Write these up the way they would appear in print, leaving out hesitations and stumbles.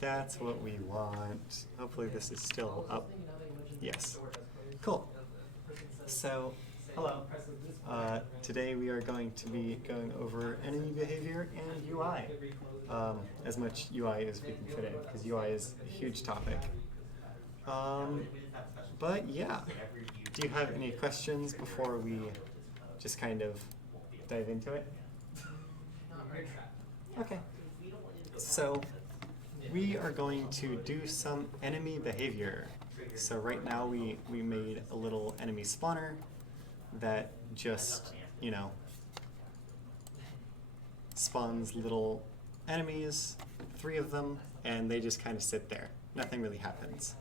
That's what we want. Hopefully this is still up. Yes. Cool. So, hello. Today we are going to be going over enemy behavior and UI. As much UI as we can fit in, because UI is a huge topic. But yeah, do you have any questions before we just kind of dive into it? Okay. So we are going to do some enemy behavior. So right now we made a little enemy spawner that just, spawns little enemies, 3 of them, and they just kind of sit there. Nothing really happens.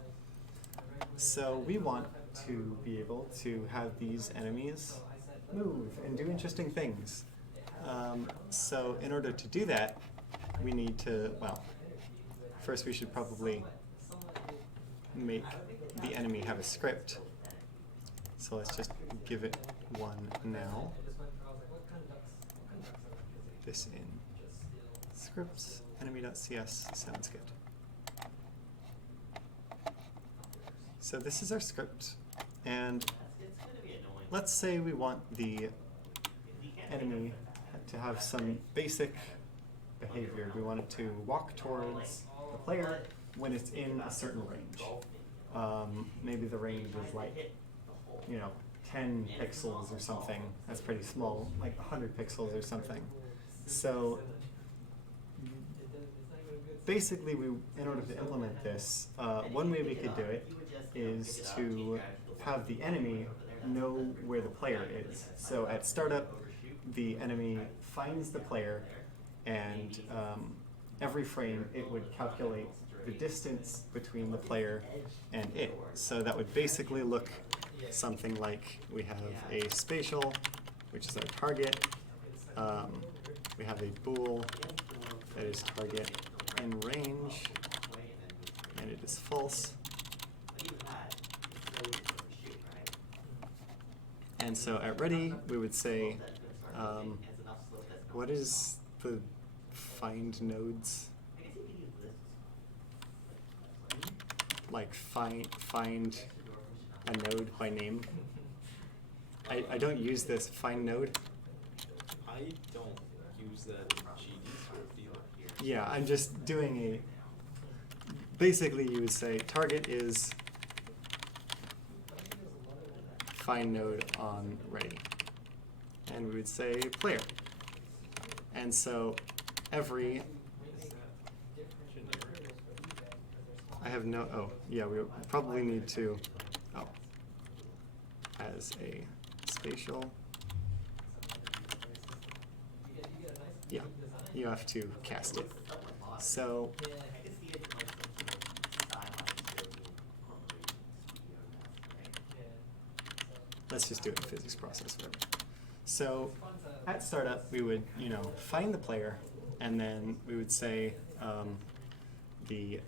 So we want to be able to have these enemies move and do interesting things. So in order to do that, we need to, first we should probably make the enemy have a script. So let's just give it one now. This in scripts, enemy.cs, sounds good. So this is our script, and let's say we want the enemy to have some basic behavior. We want it to walk towards the player when it's in a certain range. Maybe the range is like, 10 pixels or something. That's pretty small, like 100 pixels or something. So basically, in order to implement this, one way we could do it is to have the enemy know where the player is. So at startup, the enemy finds the player, and every frame it would calculate the distance between the player and it. So that would basically look something like we have a spatial, which is our target. We have a bool that is target in range, and it is false. And so at ready, we would say, what is the find nodes? Like find a node by name. I don't use this find node. I don't use that in GD script either. Yeah, I'm just doing basically you would say target is find node on ready. And we would say player. And so we probably need to, as a spatial, you have to cast it. So let's just do it in physics process, whatever. So at startup, we would, find the player, and then we would say the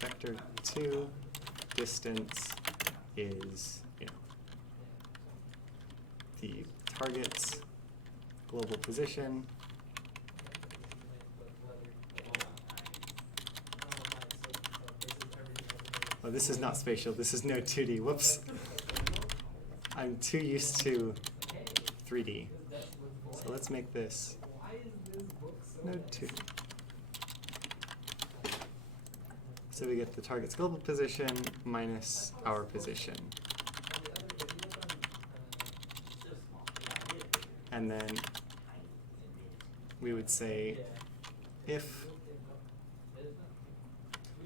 vector2 distance is, the target's global position. Oh, this is not spatial. This is Node 2D. Whoops. I'm too used to 3D. So let's make this Node 2. So we get the target's global position minus our position. And then we would say if,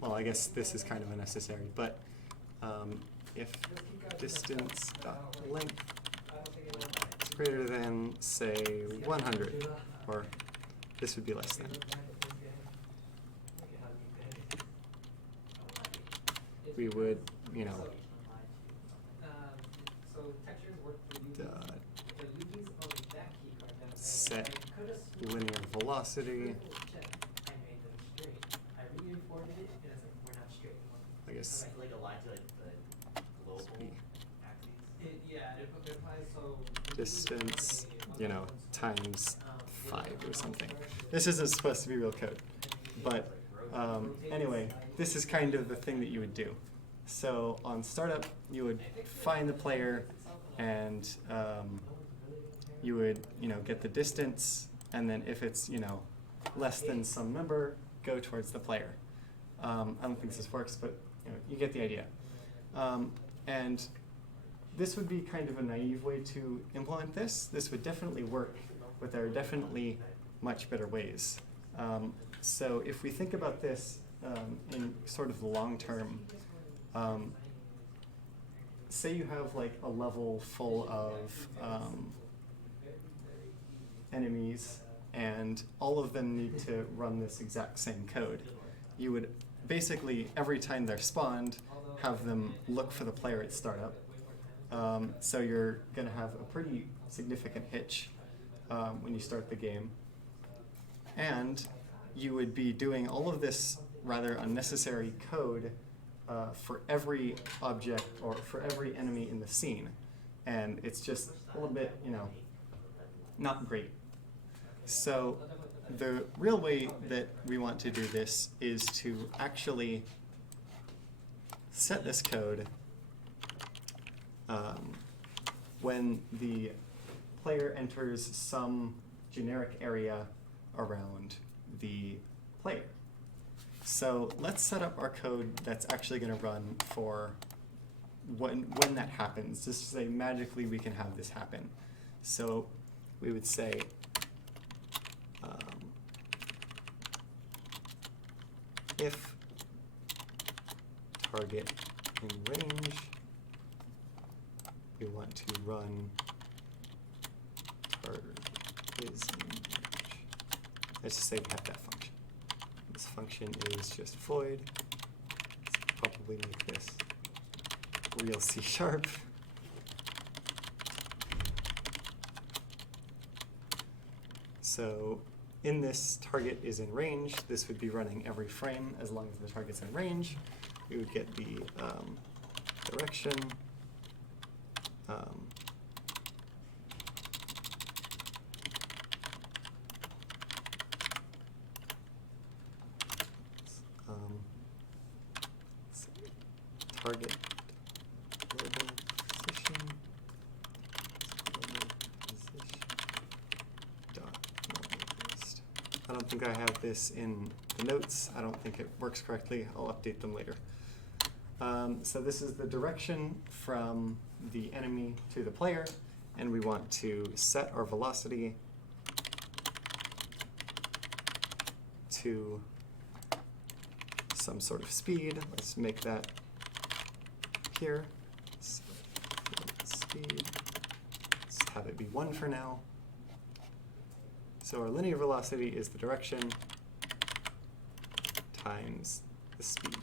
I guess this is kind of unnecessary, but if distance.length is greater than, say, 100, or this would be less than. We would, set linear velocity. I guess distance, times 5 or something. This isn't supposed to be real code, but Anyway, this is kind of the thing that you would do. So on startup, you would find the player, and you would, get the distance, and then if it's, less than some number, go towards the player. I don't think this works, but you get the idea. And this would be kind of a naive way to implement this. This would definitely work, but there are definitely much better ways. So if we think about this in sort of the long term, say you have like a level full of enemies, and all of them need to run this exact same code. You would basically, every time they're spawned, have them look for the player at startup. So you're going to have a pretty significant hitch when you start the game. And you would be doing all of this rather unnecessary code for every object or for every enemy in the scene. And it's just a little bit, not great. So the real way that we want to do this is to actually set this code when the player enters some generic area around the player. So let's set up our code that's actually going to run for when that happens. Just to say magically we can have this happen. So we would say if target in range, we want to run target is in range. Let's just say we have that function. This function is just void. Let's probably make this real C#. So in this target is in range, this would be running every frame as long as the target's in range. We would get the direction, target global position, dot normal list. I don't think I have this in the notes. I don't think it works correctly. I'll update them later. So this is the direction from the enemy to the player, and we want to set our velocity to some sort of speed. Let's make that here. Speed. Let's have it be 1 for now. So our linear velocity is the direction times the speed.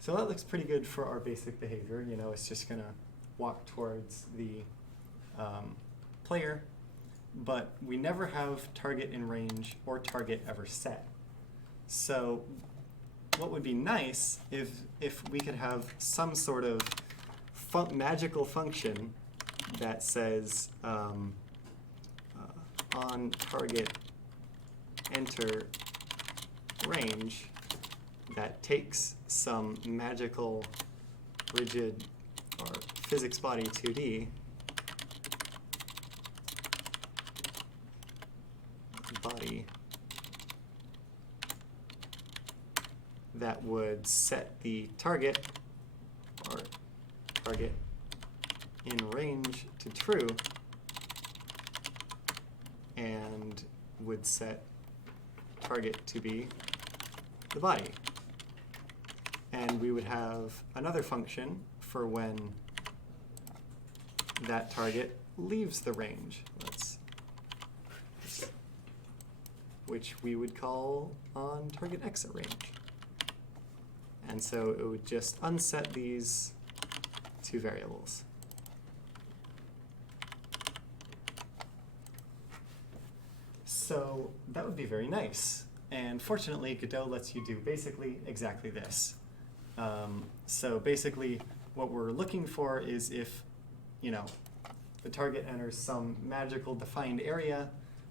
So that looks pretty good for our basic behavior. It's just going to walk towards the player, but we never have target in range or target ever set. So what would be nice if we could have some sort of magical function that says on target enter range that takes some magical rigid or physics body 2D body that would set the target or target in range to true and would set target to be the body. And we would have another function for when that target leaves the range, which we would call on target exit range. And so it would just unset these two variables. So that would be very nice. And fortunately, Godot lets you do basically exactly this. So basically, what we're looking for is if, the target enters some magical defined area,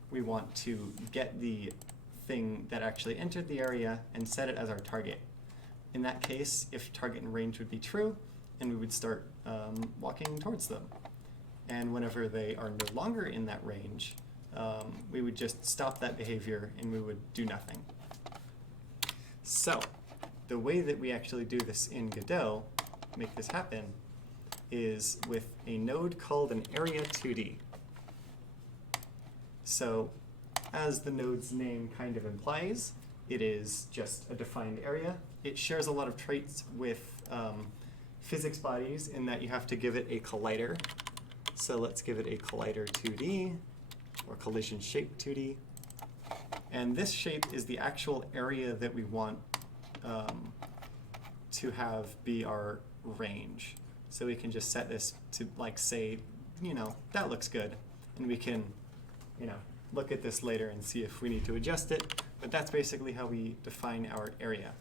we want to get the thing that actually entered the area and set it as our target. In that case, if target and range would be true, and we would start walking towards them. And whenever they are no longer in that range, we would just stop that behavior and we would do nothing. So the way that we actually do this in Godot, make this happen, is with a node called an area 2D. So as the node's name kind of implies, it is just a defined area. It shares a lot of traits with physics bodies in that you have to give it a collider. So let's give it a collider 2D, or collision shape 2D. And this shape is the actual area that we want to have be our range. So we can just set this to like say, that looks good. And we can, look at this later and see if we need to adjust it. But that's basically how we define our area.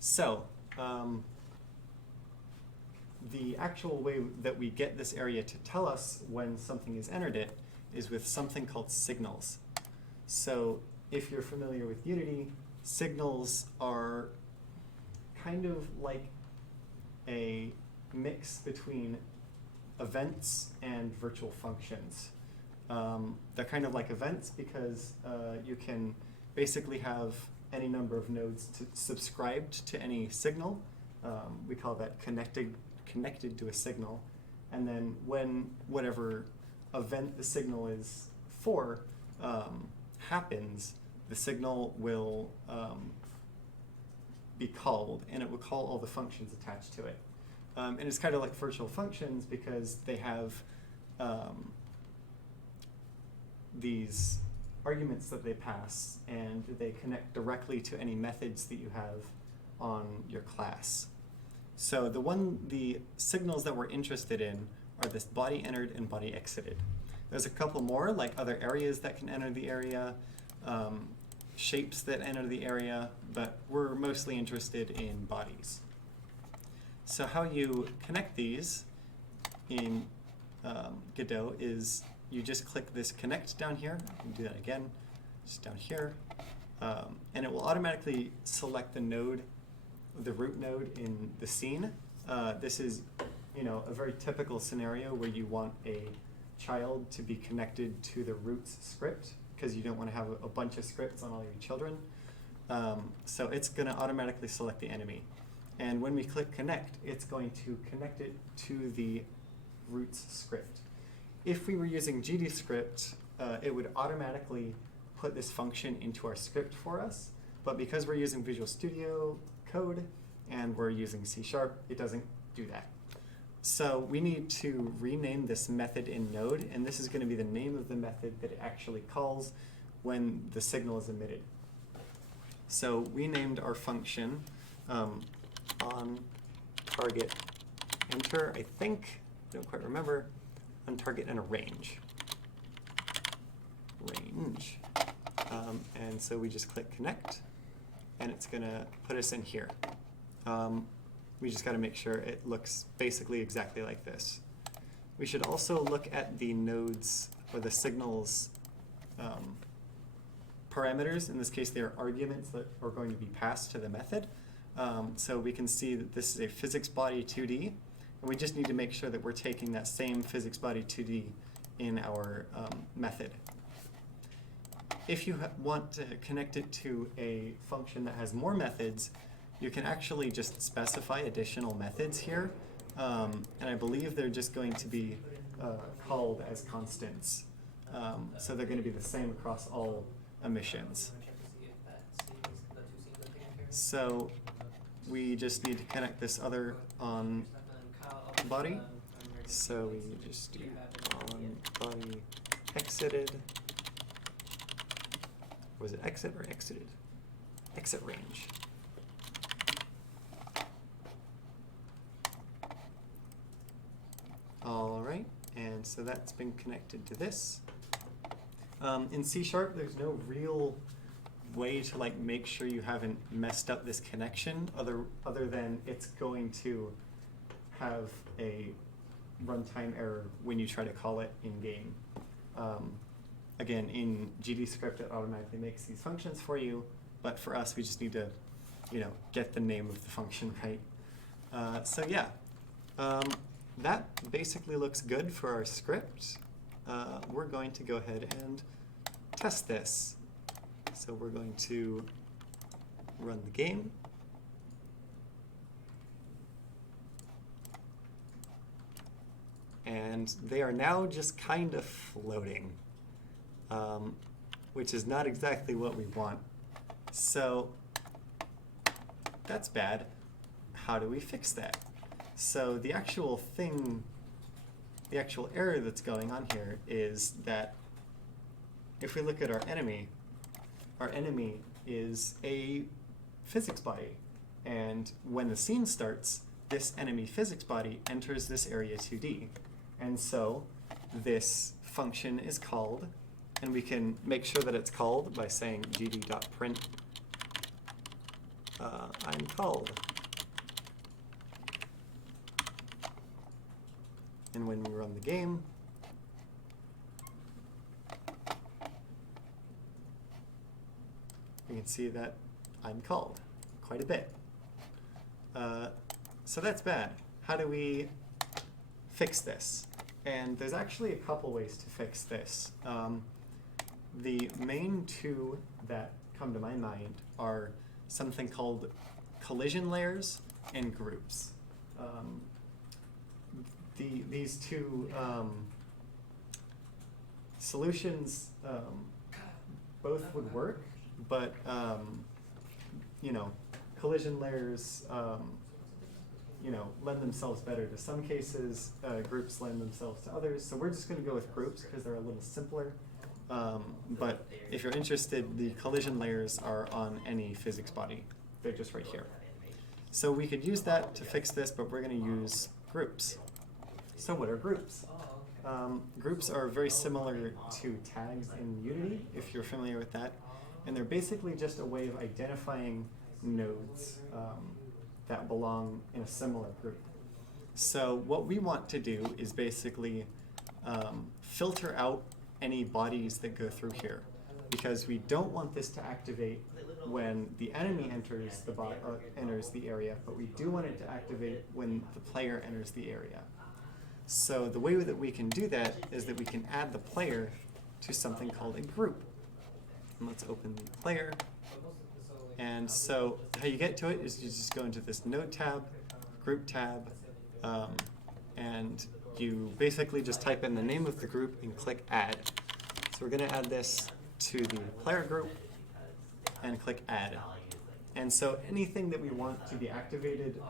So the actual way that we get this area to tell us when something is entered it is with something called signals. So if you're familiar with Unity, signals are kind of like a mix between events and virtual functions. They're kind of like events because you can basically have any number of nodes subscribed to any signal. We call that connected to a signal. And then when whatever event the signal is for happens, the signal will be called, and it will call all the functions attached to it. And it's kind of like virtual functions because they have these arguments that they pass, and they connect directly to any methods that you have on your class. So the signals that we're interested in are this body entered and body exited. There's a couple more, like other areas that can enter the area, shapes that enter the area, but we're mostly interested in bodies. So how you connect these in Godot is you just click this connect down here. You can do that again, just down here. And it will automatically select the node, the root node in the scene. This is a very typical scenario where you want a child to be connected to the roots script because you don't want to have a bunch of scripts on all your children. So it's going to automatically select the enemy. And when we click connect, it's going to connect it to the roots script. If we were using GDScript, it would automatically put this function into our script for us. But because we're using Visual Studio Code and we're using C#, it doesn't do that. So we need to rename this method in node, and this is going to be the name of the method that it actually calls when the signal is emitted. So we named our function on target enter, I think, don't quite remember, on target and a range. And so we just click connect, and it's going to put us in here. We just got to make sure it looks basically exactly like this. We should also look at the nodes or the signals parameters. In this case, they are arguments that are going to be passed to the method. So we can see that this is a physics body 2D, and we just need to make sure that we're taking that same physics body 2D in our method. If you want to connect it to a function that has more methods, you can actually just specify additional methods here, and I believe they're just going to be called as constants. So they're going to be the same across all emissions. So we just need to connect this other on body. So we just do on body exited. Was it exit or exited? Exit range. All right, and so that's been connected to this. In C#, there's no real way to make sure you haven't messed up this connection other than it's going to have a runtime error when you try to call it in game. again, in GD script, it automatically makes these functions for you, but for us, we just need to, get the name of the function right. So yeah, that basically looks good for our script. We're going to go ahead and test this. So we're going to run the game. And they are now just kind of floating, which is not exactly what we want. So that's bad. How do we fix that? So the actual error that's going on here is that if we look at our enemy is a physics body. And when the scene starts, this enemy physics body enters this area 2D. And so this function is called, and we can make sure that it's called by saying gd.print I'm called. And when we run the game, we can see that I'm called quite a bit. So that's bad. How do we fix this? And there's actually a couple ways to fix this. The main two that come to my mind are something called collision layers and groups. These two solutions both would work, but collision layers lend themselves better to some cases. Groups lend themselves to others. So we're just going to go with groups because they're a little simpler. But if you're interested, the collision layers are on any physics body. They're just right here. So we could use that to fix this, but we're going to use groups. So what are groups? Groups are very similar to tags in Unity, if you're familiar with that. And they're basically just a way of identifying nodes that belong in a similar group. So what we want to do is basically filter out any bodies that go through here, because we don't want this to activate when the enemy enters the area, but we do want it to activate when the player enters the area. So the way that we can do that is that we can add the player to something called a group. And let's open the player. And so how you get to it is you just go into this node tab, group tab, and you basically just type in the name of the group and click add. So we're going to add this to the player group and click add. And so anything that we want to be activated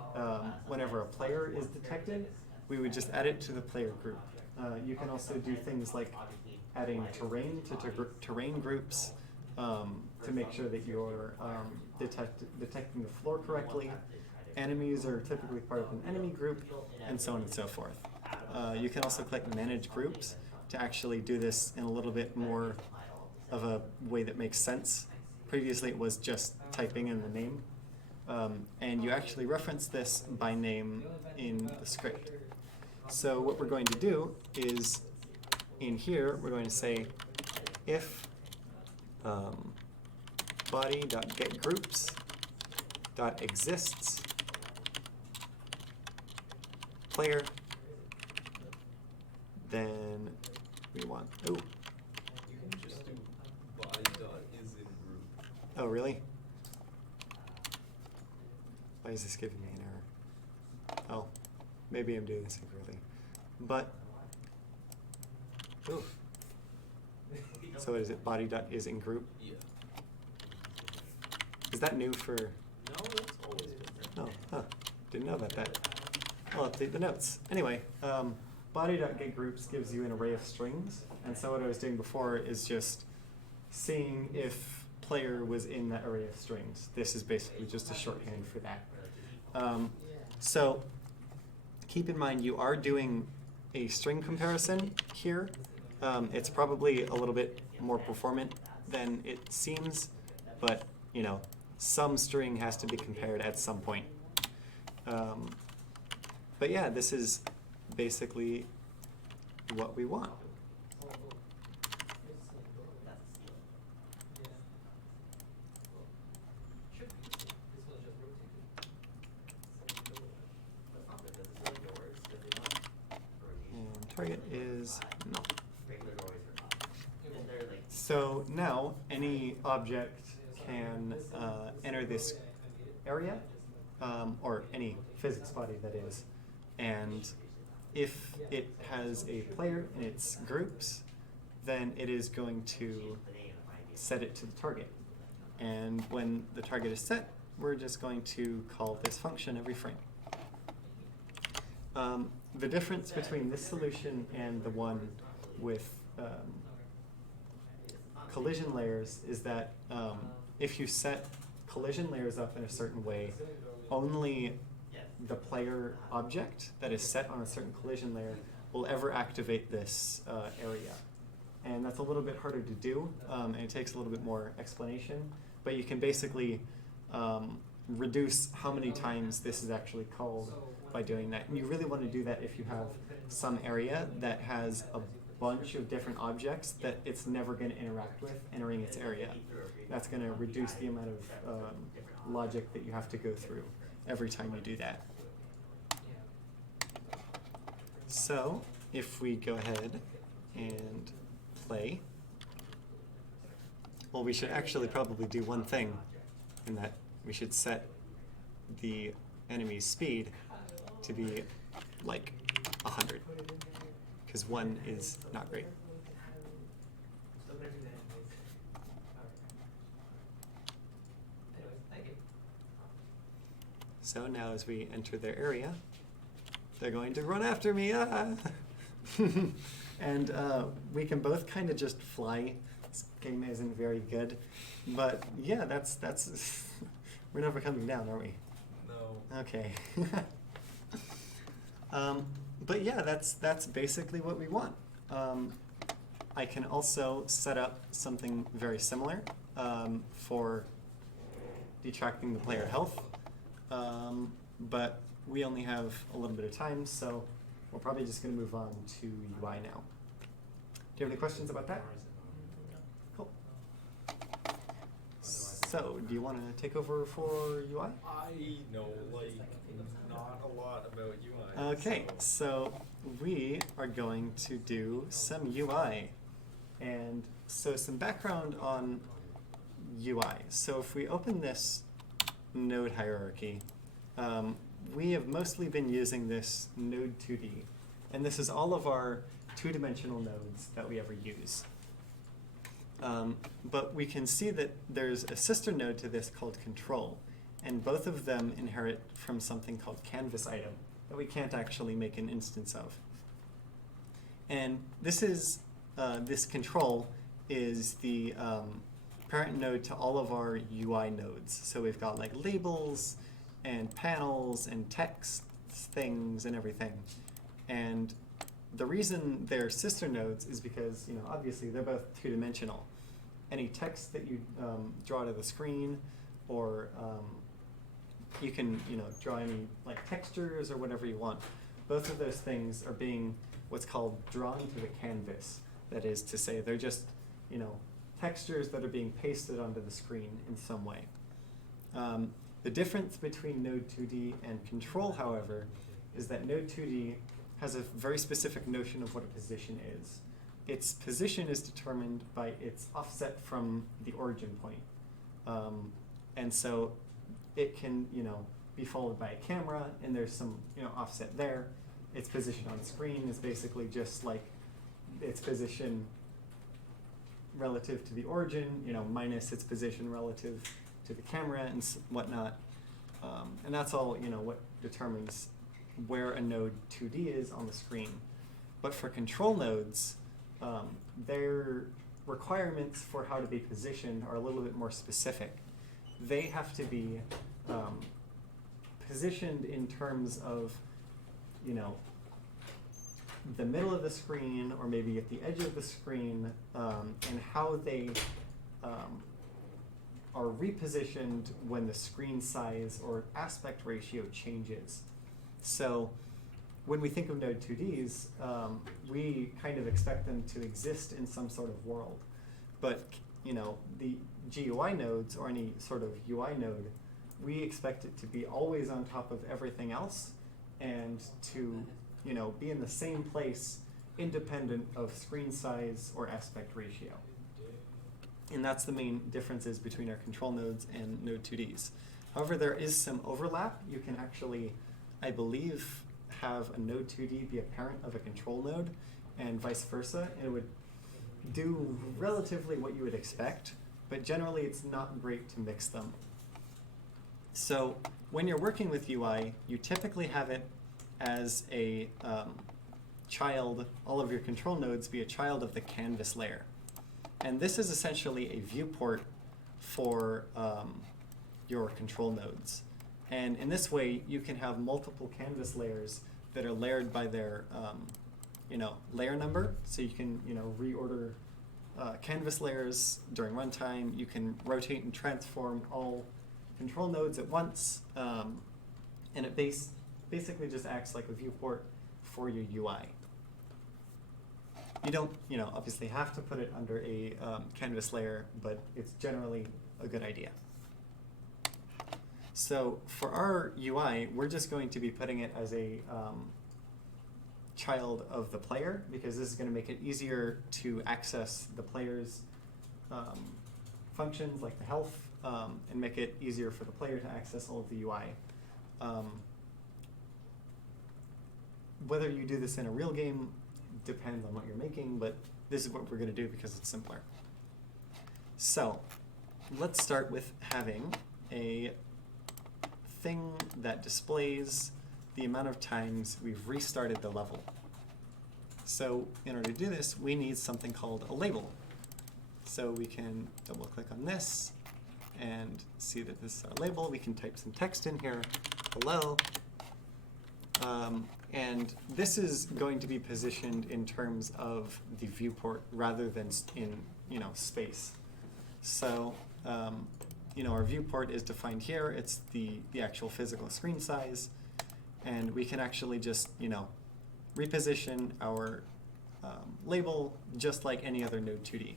whenever a player is detected, we would just add it to the player group. You can also do things like adding terrain to terrain groups to make sure that you're detecting the floor correctly. Enemies are typically part of an enemy group, and so on and so forth. You can also click Manage Groups to actually do this in a little bit more of a way that makes sense. Previously it was just typing in the name. And you actually reference this by name in the script. So what we're going to do is, in here, we're going to say if body.getGroups.exists player, then we want, You can just do body.isInGroup. Oh really? Why is this giving me an error? Oh, maybe I'm doing this incorrectly. But, ooh. So what is it, body.isInGroup? Yeah. Is that new for? No, it's always been there. Oh, huh. Didn't know about that. I'll update the notes. Anyway, body.getGroups gives you an array of strings. And so what I was doing before is just seeing if player was in that array of strings. This is basically just a shorthand for that. So keep in mind you are doing a string comparison here. It's probably a little bit more performant than it seems, but some string has to be compared at some point. But yeah, this is basically what we want. is null. So now any object can enter this area, or any physics body that is, and if it has a player in its groups, then it is going to set it to the target. And when the target is set, we're just going to call this function every frame. The difference between this solution and the one with collision layers is that if you set collision layers up in a certain way, only the player object that is set on a certain collision layer will ever activate this area. And that's a little bit harder to do, and it takes a little bit more explanation, but you can basically reduce how many times this is actually called by doing that. And you really want to do that if you have some area that has a bunch of different objects that it's never going to interact with entering its area. That's going to reduce the amount of logic that you have to go through every time you do that. So if we go ahead and play, well, we should actually probably do one thing, in that we should set the enemy's speed to be like 100, because 1 is not great. So now as we enter their area, they're going to run after me. Ah! And we can both kind of just fly. This game isn't very good, but yeah, that's we're never coming down, are we? No. Okay. But yeah, that's basically what we want. I can also set up something very similar for detracting the player health, but we only have a little bit of time, so we're probably just going to move on to UI now. Do you have any questions about that? Cool. So, do you want to take over for UI? I know, like, not a lot about UI. Okay, so we are going to do some UI. And so some background on UI. So if we open this node hierarchy, we have mostly been using this node 2D. And this is all of our two-dimensional nodes that we ever use. But we can see that there's a sister node to this called control. And both of them inherit from something called canvas item that we can't actually make an instance of. And this is this control is the parent node to all of our UI nodes. So we've got like labels and panels and text things and everything. And the reason they're sister nodes is because, you know, obviously they're both two-dimensional. Any text that you draw to the screen, or you can, you know, draw any like textures or whatever you want. Both of those things are being what's called drawn to the canvas. That is to say, they're just, you know, textures that are being pasted onto the screen in some way. The difference between Node 2D and Control, however, is that Node 2D has a very specific notion of what a position is. Its position is determined by its offset from the origin point. And so it can, you know, be followed by a camera, and there's some, you know, offset there. Its position on screen is basically just like its position relative to the origin, you know, minus its position relative to the camera and whatnot. And that's all, you know, what determines where a node 2D is on the screen. But for control nodes, their requirements for how to be positioned are a little bit more specific. They have to be positioned in terms of, you know, the middle of the screen, or maybe at the edge of the screen, and how they are repositioned when the screen size or aspect ratio changes. So when we think of Node 2Ds, we kind of expect them to exist in some sort of world. But, you know, the GUI nodes, or any sort of UI node, we expect it to be always on top of everything else, and to, you know, be in the same place independent of screen size or aspect ratio. And that's the main differences between our control nodes and Node 2Ds. However, there is some overlap. You can actually, I believe, have a Node 2D be a parent of a control node and vice versa, and it would do relatively what you would expect, but generally it's not great to mix them. So when you're working with UI, you typically have it as a child, all of your control nodes be a child of the canvas layer. And this is essentially a viewport for your control nodes. And in this way, you can have multiple canvas layers that are layered by their layer number. So you can reorder canvas layers during runtime. You can rotate and transform all control nodes at once. And it basically just acts like a viewport for your UI. You don't, obviously have to put it under a canvas layer, but it's generally a good idea. So for our UI, we're just going to be putting it as a child of the player, because this is going to make it easier to access the player's functions like the health, and make it easier for the player to access all of the UI. Whether you do this in a real game depends on what you're making, but this is what we're going to do because it's simpler. So let's start with having a thing that displays the amount of times we've restarted the level. So in order to do this, we need something called a label. So we can double click on this and see that this is our label. We can type some text in here, hello. And this is going to be positioned in terms of the viewport rather than in space. So our viewport is defined here. It's the actual physical screen size, and we can actually just reposition our label just like any other Node 2D.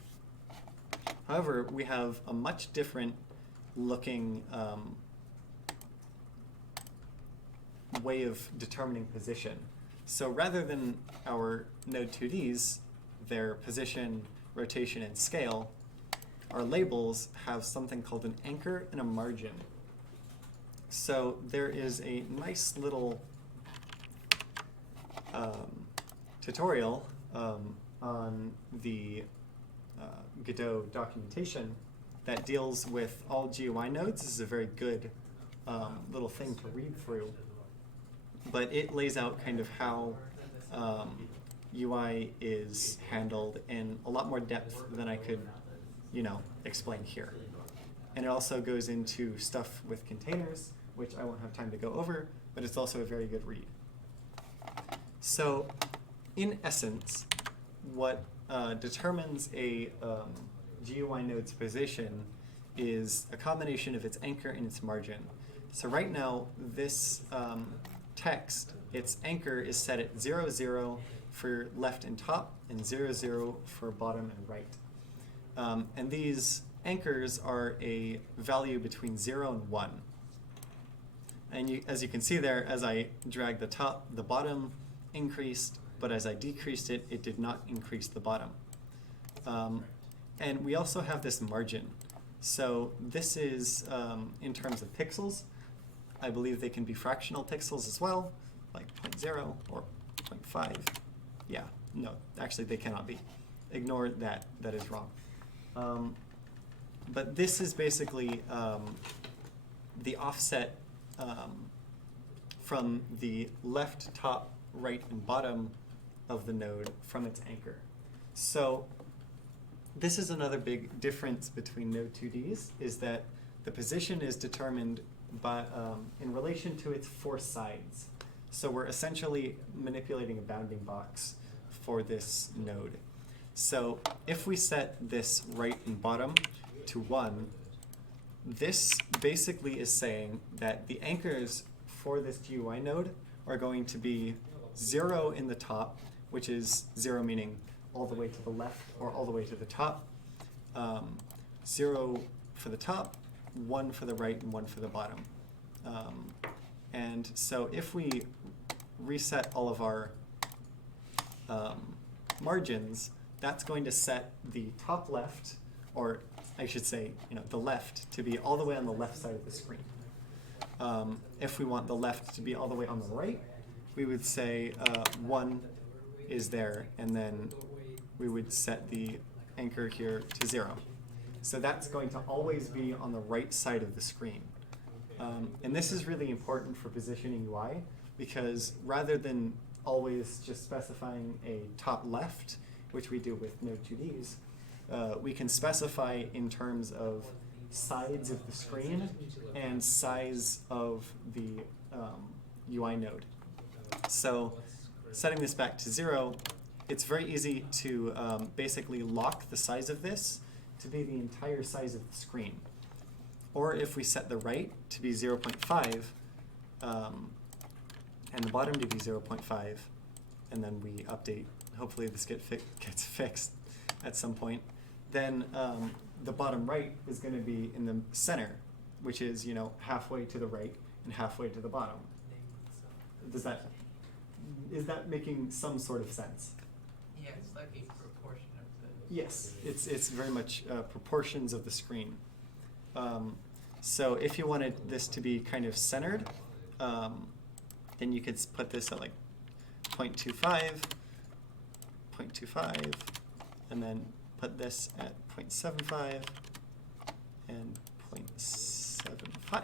However, we have a much different looking way of determining position. So rather than our Node 2Ds, their position, rotation, and scale, our labels have something called an anchor and a margin. So there is a nice little tutorial on the Godot documentation that deals with all GUI nodes. This is a very good little thing to read through. But it lays out kind of how UI is handled in a lot more depth than I could, explain here. And it also goes into stuff with containers, which I won't have time to go over, but it's also a very good read. So in essence, what determines a GUI node's position is a combination of its anchor and its margin. So right now, this text, its anchor is set at 0, 0 for left and top, and 0, 0 for bottom and right. And these anchors are a value between 0 and 1. And as you can see there, as I drag the top, the bottom increased, but as I decreased it, it did not increase the bottom. And we also have this margin. So this is in terms of pixels. I believe they can be fractional pixels as well, like 0.0 or 0.5. Yeah, no, actually they cannot be. Ignore that, that is wrong. But this is basically the offset from the left, top, right, and bottom of the node from its anchor. So this is another big difference between Node 2Ds, is that the position is determined by, in relation to its 4 sides. So we're essentially manipulating a bounding box for this node. So if we set this right and bottom to 1, this basically is saying that the anchors for this GUI node are going to be 0 in the top, which is 0 meaning all the way to the left or all the way to the top, 0 for the top, 1 for the right, and 1 for the bottom. And so if we reset all of our margins, that's going to set the top left, or I should say, the left to be all the way on the left side of the screen. If we want the left to be all the way on the right, we would say 1 is there, and then we would set the anchor here to 0. So that's going to always be on the right side of the screen. And this is really important for positioning UI, because rather than always just specifying a top left, which we do with Node2Ds, we can specify in terms of sides of the screen and size of the UI node. So setting this back to 0, it's very easy to basically lock the size of this to be the entire size of the screen. Or if we set the right to be 0.5 and the bottom to be 0.5, and then we update, hopefully this gets fixed at some point, then the bottom right is going to be in the center, which is halfway to the right and halfway to the bottom. Is that making some sort of sense? Yeah, it's like a proportion of the... Yes, it's very much proportions of the screen. So if you wanted this to be kind of centered, then you could put this at like 0.25, 0.25, and then put this at 0.75 and 0.75.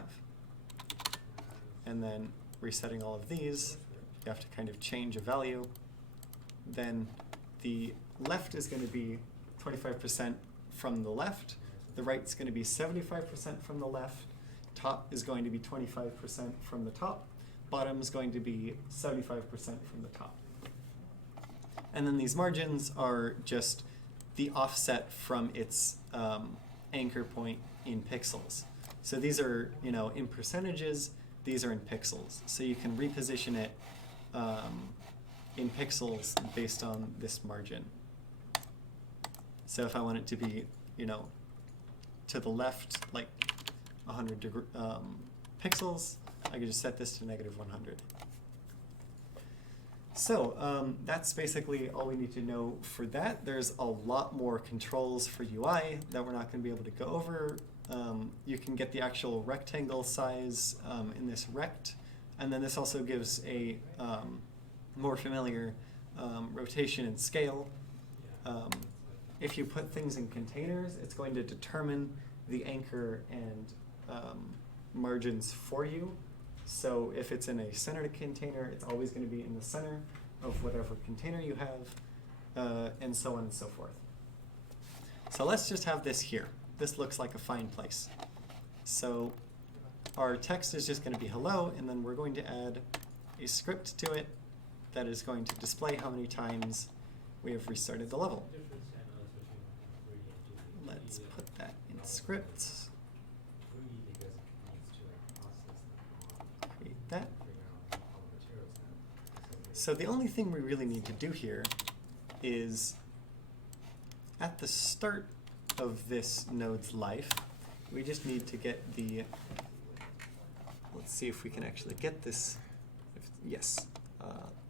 And then resetting all of these, you have to kind of change a value. Then the left is going to be 25% from the left. The right's going to be 75% from the left. Top is going to be 25% from the top. Bottom is going to be 75% from the top. And then these margins are just the offset from its anchor point in pixels. So these are, in percentages, these are in pixels. So you can reposition it in pixels based on this margin. So if I want it to be, to the left, like 100 pixels, I could just set this to -100. So that's basically all we need to know for that. There's a lot more controls for UI that we're not going to be able to go over. You can get the actual rectangle size in this rect, and then this also gives a more familiar rotation and scale. If you put things in containers, it's going to determine the anchor and margins for you. So if it's in a centered container, it's always going to be in the center of whatever container you have, and so on and so forth. So let's just have this here. This looks like a fine place. So our text is just going to be hello, and then we're going to add a script to it that is going to display how many times we have restarted the level. Let's put that in scripts. Create that. So the only thing we really need to do here is at the start of this node's life, we just need to get the, let's see if we can actually get this. Yes.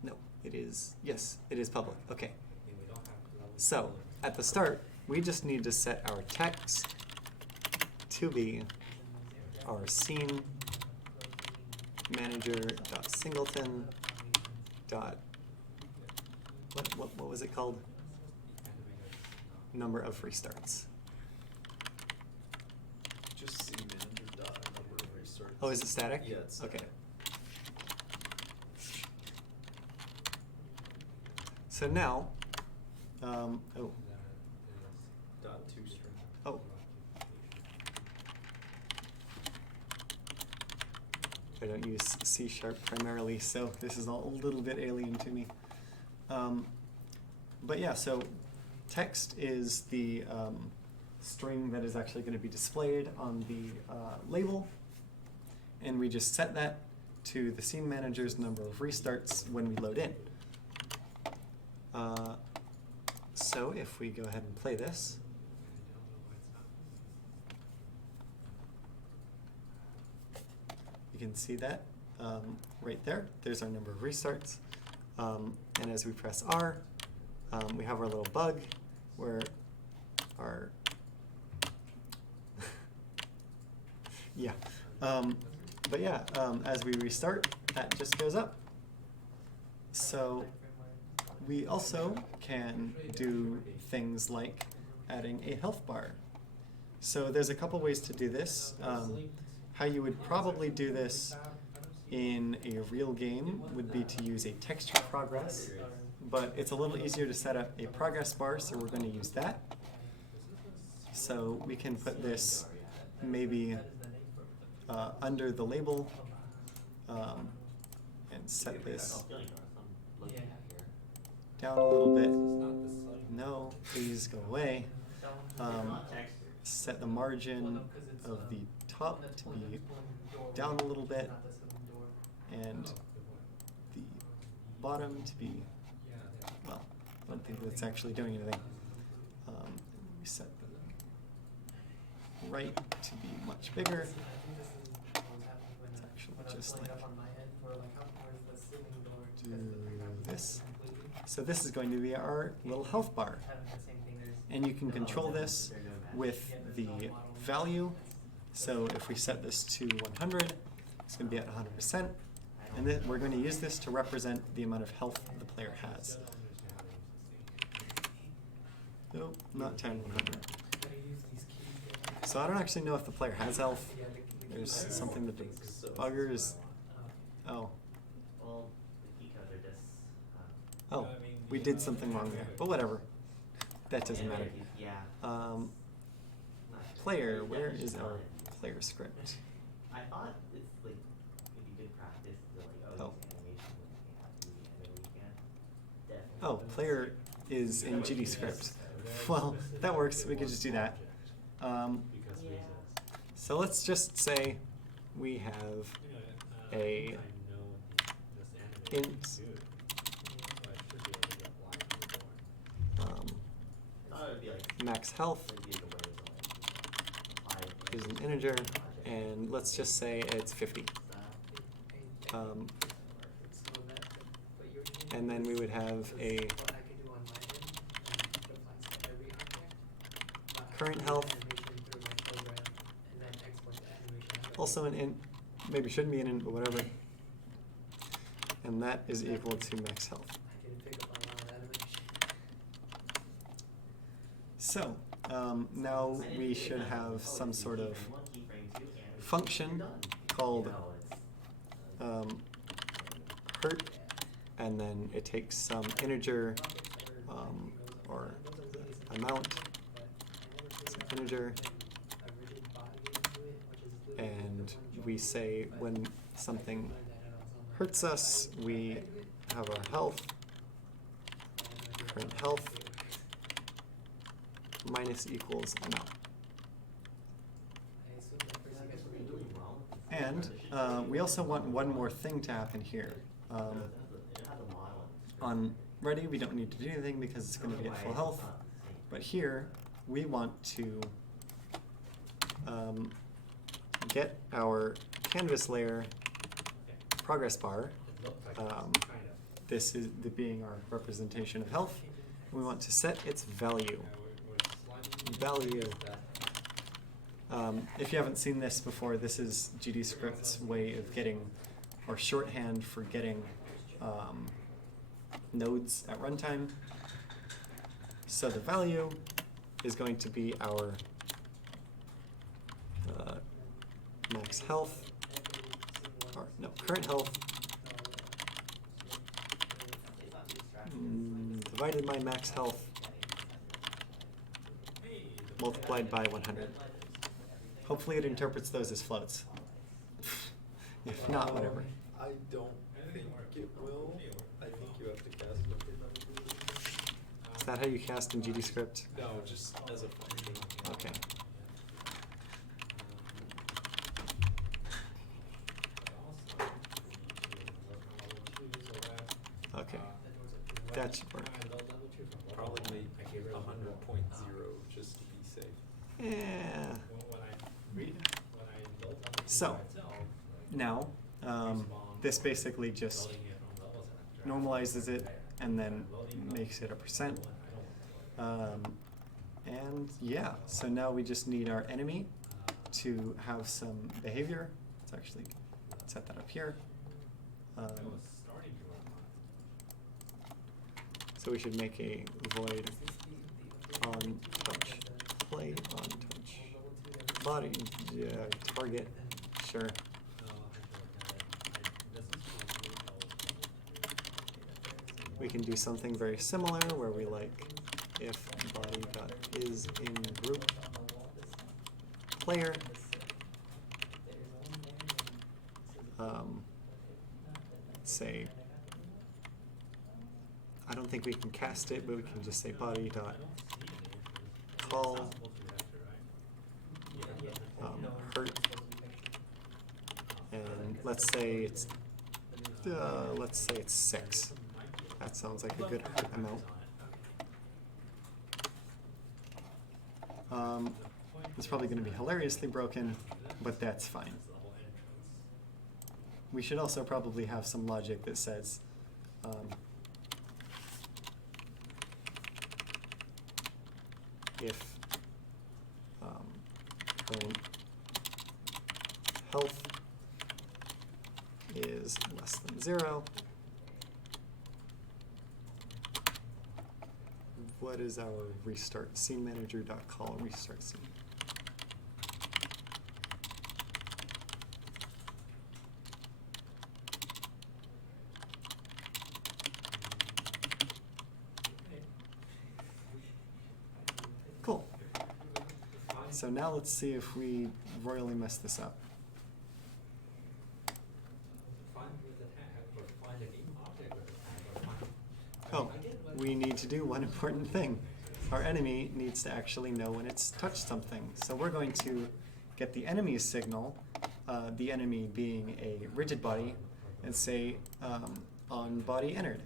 No, it is, yes, it is public. Okay. So at the start, we just need to set our text to be our scene manager.singleton dot, what was it called? Number of restarts. Just scene manager dot number of restarts. Oh, is it static? Yeah, it's static. Okay. So now, Dot toString. oh. I don't use C# primarily, so this is all a little bit alien to me. But yeah, so text is the string that is actually going to be displayed on the label, and we just set that to the scene manager's number of restarts when we load in. So if we go ahead and play this, you can see that right there. There's our number of restarts. And as we press R, We have our little bug where our yeah. But yeah, as we restart, that just goes up. So we also can do things like adding a health bar. So there's a couple ways to do this. How you would probably do this in a real game would be to use a texture progress, but it's a little easier to set up a progress bar, so we're going to use that. So we can put this maybe under the label and set this down a little bit. No, please go away. Set the margin of the top to be down a little bit, and the bottom to be, well, I don't think that's actually doing anything. We set the right to be much bigger. It's actually just like do this. So this is going to be our little health bar. And you can control this with the value. So if we set this to 100, it's going to be at 100%. And then we're going to use this to represent the amount of health the player has. Nope, not 10, 100. So I don't actually know if the player has health. There's something that the buggers. Oh. Oh, we did something wrong there, but whatever. That doesn't matter. Player, where is our player script? I thought it's like it'd be good practice to like Oh. Definitely. Oh, player is in GD script. Well, that works. We could just do that. So let's just say we have a int max health is an integer, and let's just say it's 50. And then we would have a current health, also an int, maybe shouldn't be an int, but whatever. And that is equal to max health. So now we should have some sort of function called hurt, and then it takes some integer or amount, some integer, and we say when something hurts us, we have our health, current health, minus equals amount. And we also want one more thing to happen here. On ready, we don't need to do anything because it's going to be at full health. But here, we want to get our canvas layer progress bar. This is being our representation of health. We want to set its value. If you haven't seen this before, this is GDScript's way of getting, or shorthand for getting nodes at runtime. So the value is going to be our max health, or no, current health, divided by max health, multiplied by 100. Hopefully it interprets those as floats. If not, whatever. I don't think it will. I think you have to cast it. Is that how you cast in GDScript? No, just as a function. Okay. Okay. That should work. Probably make 100.0 just to be safe. Yeah. So, now, this basically just normalizes it and then makes it a percent. And yeah, so now we just need our enemy to have some behavior. Let's actually set that up here. So we should make a void on touch, play on touch, body, target, sure. We can do something very similar where we like if body dot is in group player. Say, I don't think we can cast it, but we can just say body dot call hurt, and let's say it's 6. That sounds like a good hurt amount. It's probably going to be hilariously broken, but that's fine. We should also probably have some logic that says if current health is less than 0, what is our restart? Scene manager.call restart scene. Cool. So now let's see if we royally mess this up. Oh, we need to do one important thing. Our enemy needs to actually know when it's touched something. So we're going to get the enemy's signal, the enemy being a rigid body, and say on body entered.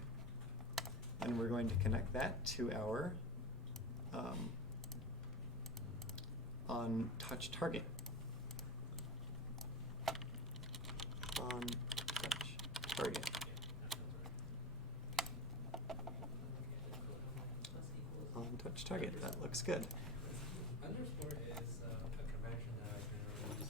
And we're going to connect that to our on touch target. On touch target. On touch target. That looks good. Underscore is a convention that I generally use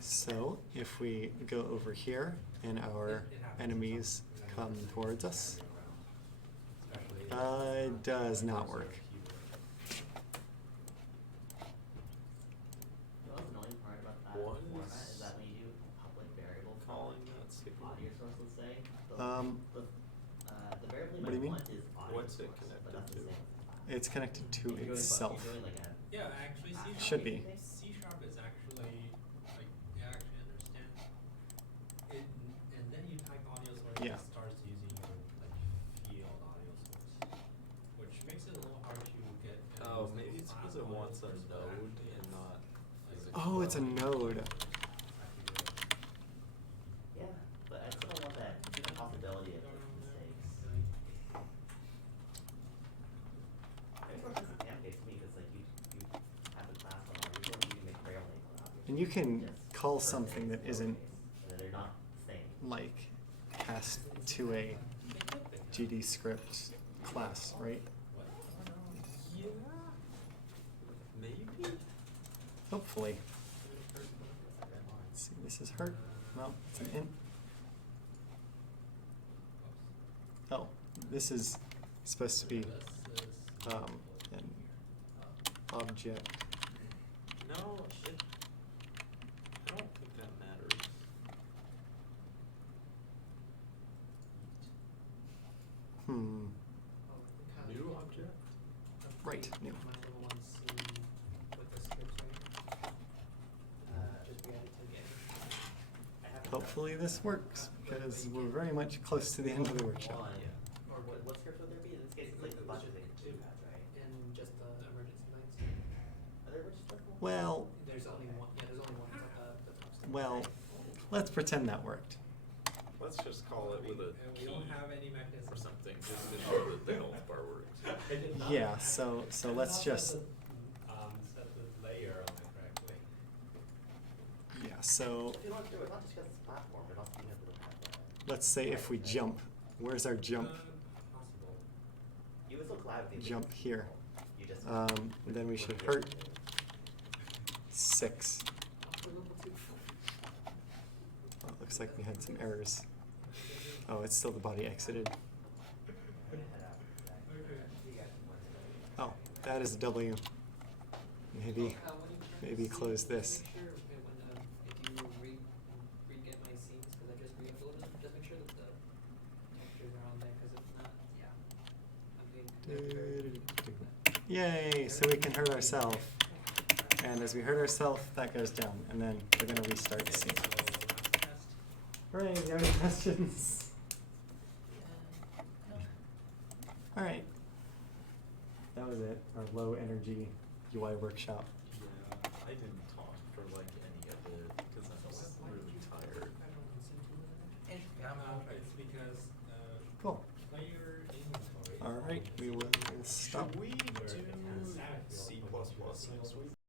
for So if we go over here and our enemies come towards us, it does not work. The most annoying part about that format is that when you do public variable calling that audio source, let's say, the variable you What do you might mean? want is audio What's it source, but connected that's the to? same. It's connected to You're doing itself. You're doing like a Yeah, actually, C# Should be. C# is actually like it actually understands it, and then you type audio source, Yeah. it starts using your like field audio source, which makes it a little hard to get. Oh, maybe it's because it wants a node and not physical. Oh, it's a node. yeah, but I still don't want that possibility of mistakes. Maybe more sense of pancakes to me because like you have a class on audio source, you can make Braille label out. And you can call something that isn't And they're not the same. like cast to a GD script class, right? Yeah. Maybe. Hopefully. Let's see, this is hurt. No, it's an int. Oh, this is supposed to be an object. No, I don't think that matters. New object? Right, new. Hopefully this works, because we're very much close to the end of the workshop. Or what script would there be? In this case, it's like a bunch of things you have, right? And just the emergency lights. Are there which circle? Well, There's only one. Yeah, there's only one. The top step. well, let's pretend that worked. Let's just call it with a And we key don't have any mechanism or something, just to show that the health bar works. Yeah, so let's just, set the layer on it correctly. yeah, so, You know what, it's not just because it's a platform, but also because it doesn't have let's say if we jump, where's our jump? Possible. You would still collab with these. Jump here. You just. Then we should hurt 6. Oh, it looks like we had some errors. Oh, it's still the body exited. Oh, that is a W. Maybe close this. Make sure if you re-get my scenes, because I just re-uploaded them, just make sure that the textures are on there, because if not, yeah, I'm being Yay! So we can hurt ourselves. And as we hurt ourselves, that goes down. And then we're going to restart the scene. Hooray, do you have any questions? Alright. That was it. Our low energy UI workshop. Yeah, I didn't talk for like any of it because I was really tired. It's because, Cool. player inventory. Alright, we will stop. Should we do C++ next week?